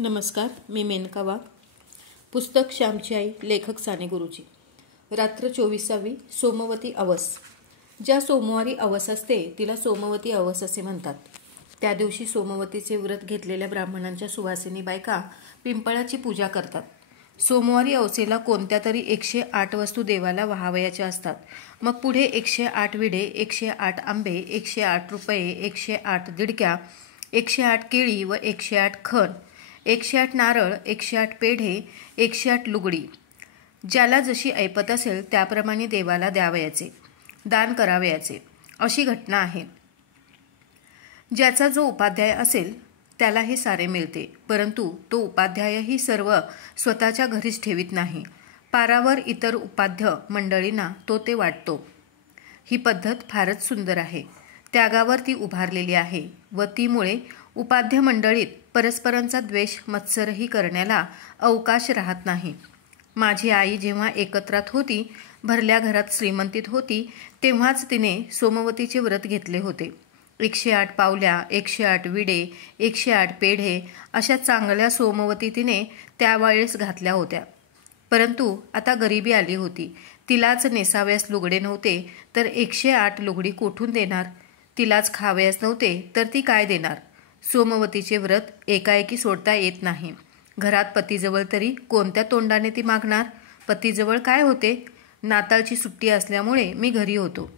नमस्कार, मी मेनका वाघ. पुस्तक श्यामची आई, लेखक साने गुरुजी. रात्र 24वी. सोमवती अवस. ज्या सोमवारी अवस असते तिला सोमवती अवस असे म्हणतात. त्या दिवशी सोमवतीचे व्रत घेतलेल्या ब्राह्मणांच्या सुवासिनी बायका पिंपळाची पूजा करतात. सोमवारी अवसेला कोणत्या तरी 108 वस्तू देवाला वाहावयाच्या असतात. मग पुढे 108 विडे, 108 आंबे, 108 रुपये, 108 दिडक्या, 108 केळी व 108 खण, 108 नारळ, 108 पेढे, 108 लुगडी. ज्याला जशी ऐपत असेल त्याप्रमाणे देवाला द्यावयाचे, दान करावयाचे, अशी घटना आहे. ज्याचा जो उपाध्याय असेल त्याला हे सारे मिळते, परंतु तो उपाध्यायही सर्व स्वतःच्या घरीच ठेवीत नाही. पारावर इतर उपाध्य मंडळींना तो ते वाटतो. ही पद्धत फारच सुंदर आहे. त्यागावर ती उभारलेली आहे व तीमुळे उपाध्य मंडळीत परस्परांचा द्वेष मत्सरही करण्याला अवकाश राहत नाही. माझी आई जेव्हा एकत्रात होती, भरल्या घरात श्रीमंतीत होती, तेव्हाच तिने सोमवतीचे व्रत घेतले होते. 108 पावल्या, 108 विडे, 108 पेढे अशा चांगल्या सोमवती तिने त्यावेळेस घातल्या होत्या. परंतु आता गरिबी आली होती. तिलाच नेसाव्यास लुगडे नव्हते तर 108 लुगडी कोठून देणार? तिलाच खावयास नव्हते तर ती काय देणार? सोमवतीचे व्रत एकाएकी सोडता येत नाही. घरात पतीजवळ तरी कोणत्या तोंडाने ती मागणार? पतीजवळ काय होते? नाताळची सुट्टी असल्यामुळे मी घरी होतो.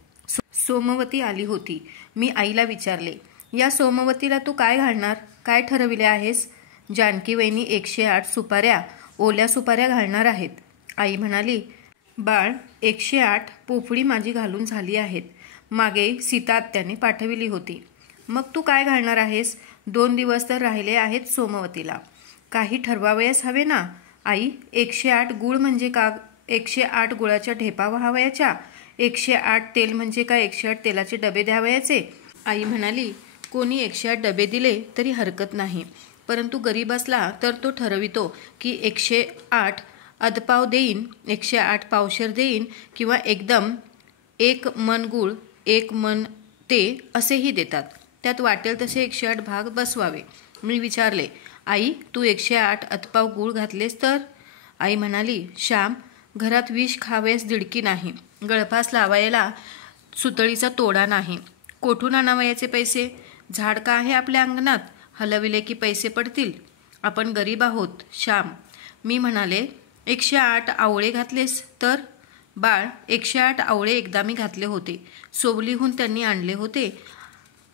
सोमवती आली होती. मी आईला विचारले, या सोमवतीला तू काय घालणार? काय ठरविले आहेस? जानकी वहिनी 108 सुपाऱ्या, ओल्या सुपाऱ्या घालणार आहेत. आई म्हणाली, बाळ, 108 पोफळी माझी घालून झाली आहेत. मागे सीता आत्याने पाठविली होती. मग तू काय घालणार आहेस? 2 दिवस तर राहिले आहेत सोमवतीला. काही ठरवावयास हवे ना. आई, 108 गुळ म्हणजे का 108 गुळाच्या ढेपा व्हावयाच्या? 108 तेल म्हणजे का 108 तेलाचे डबे द्यावयाचे? आई म्हणाली, कोणी 108 डबे दिले तरी हरकत नाही, परंतु गरीब असला तर तो ठरवितो की 108 अदपाव देईन, 108 पावशर देईन किंवा एकदम 1 मन गुळ 1 मन ते असेही देतात. त्यात वाटेल तसे 108 भाग बसवावे. मी विचारले, आई, तू 108 अदपाव गूळ घातलेस तर? आई म्हणाली, श्याम, घरात विष खावयास दिडकी नाही, गळफास लावायला सुतळीचा तोडा नाही, कोठून आणावयाचे पैसे? झाड का आहे आपल्या अंगणात? हलविले की पैसे पडतील. आपण गरीब आहोत श्याम. मी म्हणाले, 108 आवळे घातलेस तर? बाळ, 108 आवळे एकदा मी घातले होते. सोवलीहून त्यांनी आणले होते.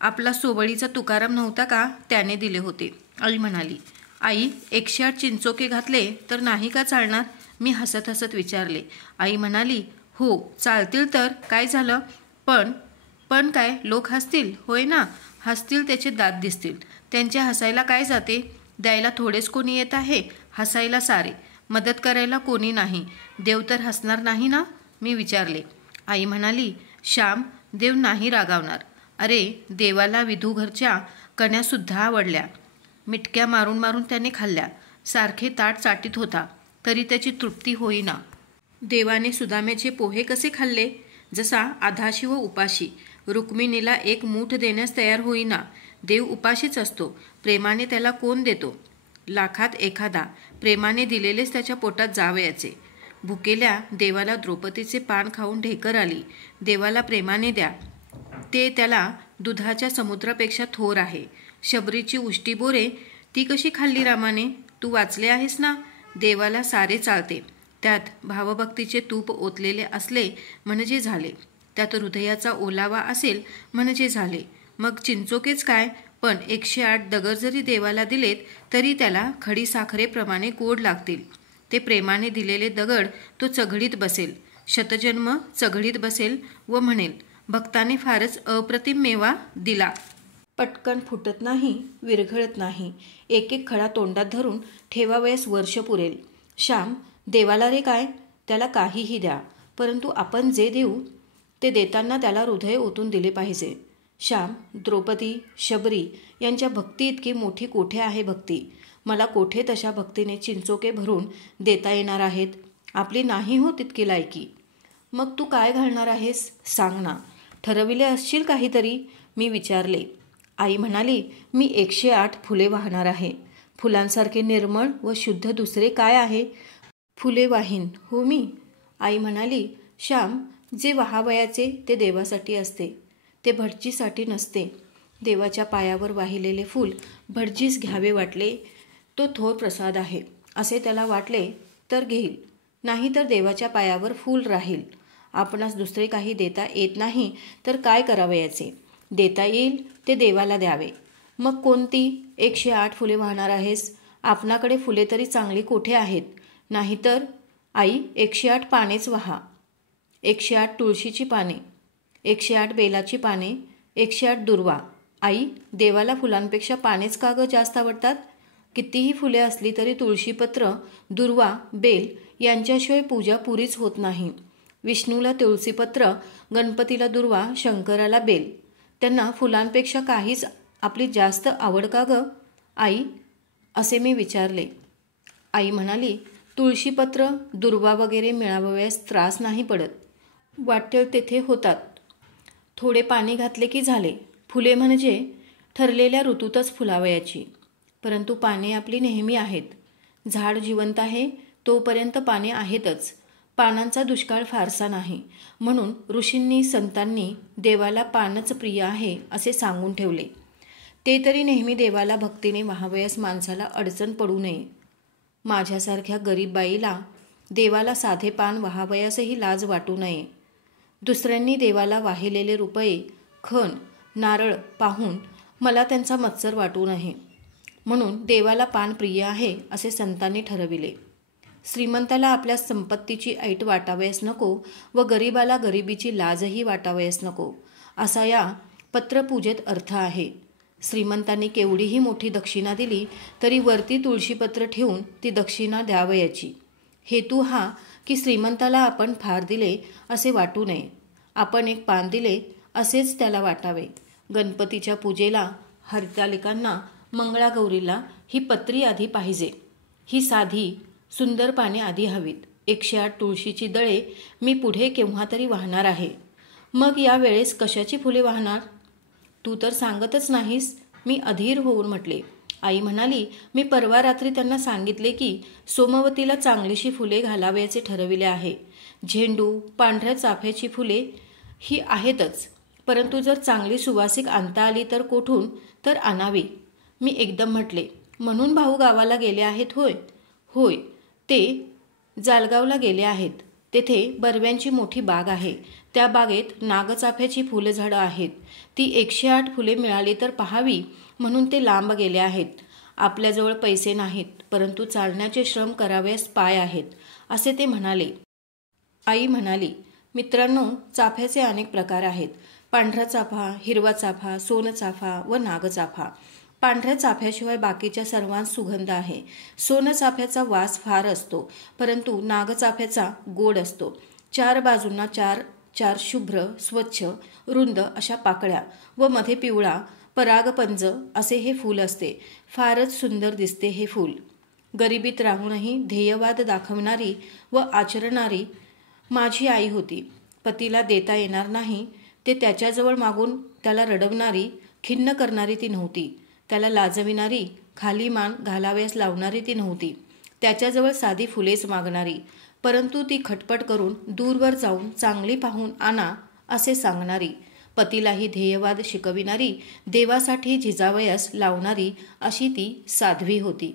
आपला सोवळीचा तुकाराम नव्हता का, त्याने दिले होते. आई म्हणाली, आई, 108 चिंचोके घातले तर नाही का चालणार? मी हसत हसत विचारले. आई म्हणाली, हो चालतील तर काय झालं? पण काय, लोक हसतील? होय ना, हसतील, त्याचे दात दिसतील. त्यांच्या हसायला काय जाते? द्यायला थोडेच कोणी येत आहे, हसायला सारे. मदत करायला कोणी नाही. देव तर हसणार नाही ना? मी विचारले. आई म्हणाली, श्याम, देव नाही रागावणार. अरे, देवाला विधू घरच्या कण्यासुद्धा आवडल्या. मिटक्या मारून मारून त्याने खाल्ल्या. सारखे ताट चाटीत होता तरी त्याची तृप्ती होईना. देवाने सुदाम्याचे पोहे कसे खाल्ले? जसा आधाशी व उपाशी. रुक्मिणीला 1 मूठ देण्यास तयार होईना. देव उपाशीच असतो. प्रेमाने त्याला कोण देतो? लाखात एखादा. प्रेमाने दिलेलेच त्याच्या पोटात जावयाचे. भुकेल्या देवाला द्रौपदीचे पान खाऊन ढेकर आली. देवाला प्रेमाने द्या. ते त्याला दुधाच्या समुद्रापेक्षा थोर आहे. शबरीची उष्टी बोरे ती कशी खाल्ली रामाने? तू वाचले आहेस ना? देवाला सारे चालते. त्यात भावभक्तीचे तूप ओतलेले असले म्हणजे झाले. त्यात हृदयाचा ओलावा असेल म्हणजे झाले. मग चिंचोकेच काय, पण 108 दगड जरी देवाला दिलेत तरी त्याला खडी साखरेप्रमाणे गोड लागतील. ते प्रेमाने दिलेले दगड तो चघळीत बसेल, शतजन्म चघळीत बसेल व म्हणेल, भक्ताने फारच अप्रतिम मेवा दिला. पटकन फुटत नाही, विरघळत नाही. एक एक खडा तोंडात धरून ठेवावयास वर्ष पुरेल. श्याम, देवाला रे काय, त्याला काहीही द्या, परंतु आपण जे देऊ ते देताना त्याला हृदय ओतून दिले पाहिजे. श्याम, द्रौपदी, शबरी यांच्या भक्ती इतकी मोठी कोठे आहे भक्ती? मला कोठे तशा भक्तीने चिंचोके भरून देता येणार आहेत? आपली नाही हो तितकी लायकी. मग तू काय घालणार आहेस? सांग ना. ठरविले असशील काहीतरी? मी विचारले. आई म्हणाली, मी 108 फुले वाहणार आहे. फुलांसारखे निर्मळ व शुद्ध दुसरे काय आहे? फुले वाहीन हो मी. आई म्हणाली, श्याम, जे वाहावयाचे ते देवासाठी असते, ते भटजीसाठी नसते. देवाच्या पायावर वाहिलेले फूल भटजीस घ्यावे वाटले, तो थोर प्रसाद आहे असे त्याला वाटले तर घेईल, नाही तर देवाच्या पायावर फूल राहील. आपणास दुसरे काही देता येत नाही तर काय करावयाचे? देता येईल ते देवाला द्यावे. मग कोणती 108 फुले वाहणार आहेस? आपणाकडे फुले तरी चांगली कोठे आहेत? नाहीतर आई 108 पानेच वाहा. 108 तुळशीची पाने, 108 बेलाची पाने, 108 दुर्वा. आई, देवाला फुलांपेक्षा पानेच का गं जास्त आवडतात? कितीही फुले असली तरी तुळशीपत्र, दुर्वा, बेल यांच्याशिवाय पूजा पुरीच होत नाही. विष्णूला तुळशीपत्र, गणपतीला दुर्वा, शंकराला बेल. त्यांना फुलांपेक्षा काहीच आपली जास्त आवड का गं आई? असे मी विचारले. आई म्हणाली, तुळशीपत्र, दुर्वा वगैरे मिळावयास त्रास नाही पडत. वाटेल तेथे होतात. थोडे पाणी घातले की झाले. फुले म्हणजे ठरलेल्या ऋतूतच फुलावयाची, परंतु पाने आपली नेहमी आहेत. झाड जिवंत आहे तोपर्यंत पाने आहेतच. पानांचा दुष्काळ फारसा नाही, म्हणून ऋषींनी संतांनी देवाला पानच प्रिय आहे असे सांगून ठेवले. ते तरी नेहमी देवाला भक्तीने वाहावयास माणसाला अडचण पडू नये. माझ्यासारख्या गरीब बाईला देवाला साधे पान वाहावयासही लाज वाटू नये. दुसऱ्यांनी देवाला वाहिलेले रुपये, खण, नारळ पाहून मला त्यांचा मत्सर वाटू नये, म्हणून देवाला पान प्रिय आहे असे संतांनी ठरविले. श्रीमंताला आपल्या संपत्तीची ऐट वाटावयास नको व गरिबाला गरिबीची लाजही वाटावयास नको, असा या पत्रपूजेत अर्थ आहे. श्रीमंतांनी केवढीही मोठी दक्षिणा दिली तरी वरती तुळशीपत्र ठेवून ती दक्षिणा द्यावयाची. हेतू हा की श्रीमंताला आपण फार दिले असे वाटू नये, आपण एक पान दिले असेच त्याला वाटावे. गणपतीच्या पूजेला, हरितालिकांना, मंगळागौरीला ही पत्री आधी पाहिजे. ही साधी सुंदर पाने आधी हवीत. 108 तुळशीची दळे मी पुढे केव्हा तरी वाहणार आहे. मग या वेळेस कशाची फुले वाहणार? तू तर सांगतच नाहीस. मी अधीर होऊन म्हटले. आई म्हणाली, मी परवा रात्री त्यांना सांगितले की सोमवतीला चांगलीशी फुले घालावयाचे ठरविले आहे. झेंडू, पांढऱ्या चाफ्याची फुले ही आहेतच, परंतु जर चांगली सुवासिक आणता आली तर कोठून तर आणावी. मी एकदम म्हटले, म्हणून भाऊ गावाला गेले आहेत होय? होय, ते जालगावला गेले आहेत. तेथे बरव्यांची मोठी बाग आहे. त्या बागेत नागचाफ्याची फुलझाडं आहेत. ती 108 फुले मिळाली तर पाहावी म्हणून ते लांब गेले आहेत. आपल्याजवळ पैसे नाहीत, परंतु चालण्याचे श्रम करावयास पाय आहेत, असे ते म्हणाले. आई म्हणाली, मित्रांनो, चाफ्याचे अनेक प्रकार आहेत. पांढरा चाफा, हिरवा चाफा, सोनचाफा व नागचाफा. पांढऱ्या चाफ्याशिवाय बाकीच्या सर्वांस सुगंध आहे. सोनचाफ्याचा वास फार असतो, परंतु नागचाफ्याचा गोड असतो. 4 बाजूंना 4 शुभ्र, स्वच्छ, रुंद अशा पाकळ्या व मध्ये पिवळा परागपंज असे हे फूल असते. फारच सुंदर दिसते हे फूल. गरिबीत राहूनही ध्येयवाद दाखवणारी व आचरणारी माझी आई होती. पतीला देता येणार नाही ते त्याच्याजवळ मागून त्याला रडवणारी, खिन्न करणारी ती नव्हती. त्याला लाजविणारी, खाली मान घालावयास लावणारी ती नव्हती. त्याच्याजवळ साधी फुलेच मागणारी, परंतु ती खटपट करून दूरवर जाऊन चांगली पाहून आणा असे सांगणारी. पतीलाही ध्येयवाद शिकविणारी, देवासाठी झिजावयास लावणारी अशी ती साध्वी होती.